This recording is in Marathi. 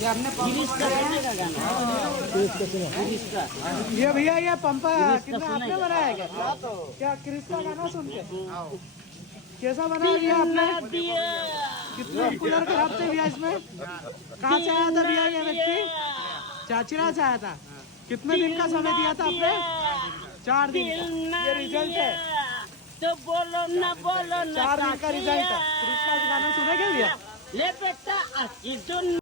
ये हमने गिरीश का सुनने का गाना गिरीश का ये भैया ये पंपा कितना आपने बनाया क्या क्या क्रिस का गाना सुन के कैसा बनाया भैया आपने कितने कूलर खराब थे भैया इसमें कहाँ से आया था भैया ये व्यक्ति चाचिरा से आया था कितने दिन का समय दिया था आपने 4 दिन ये रिजल्ट है तो बोलो ना 4 दिन का रिजल्ट है क्रिस का गाना सुनेंगे भैया ले बेटा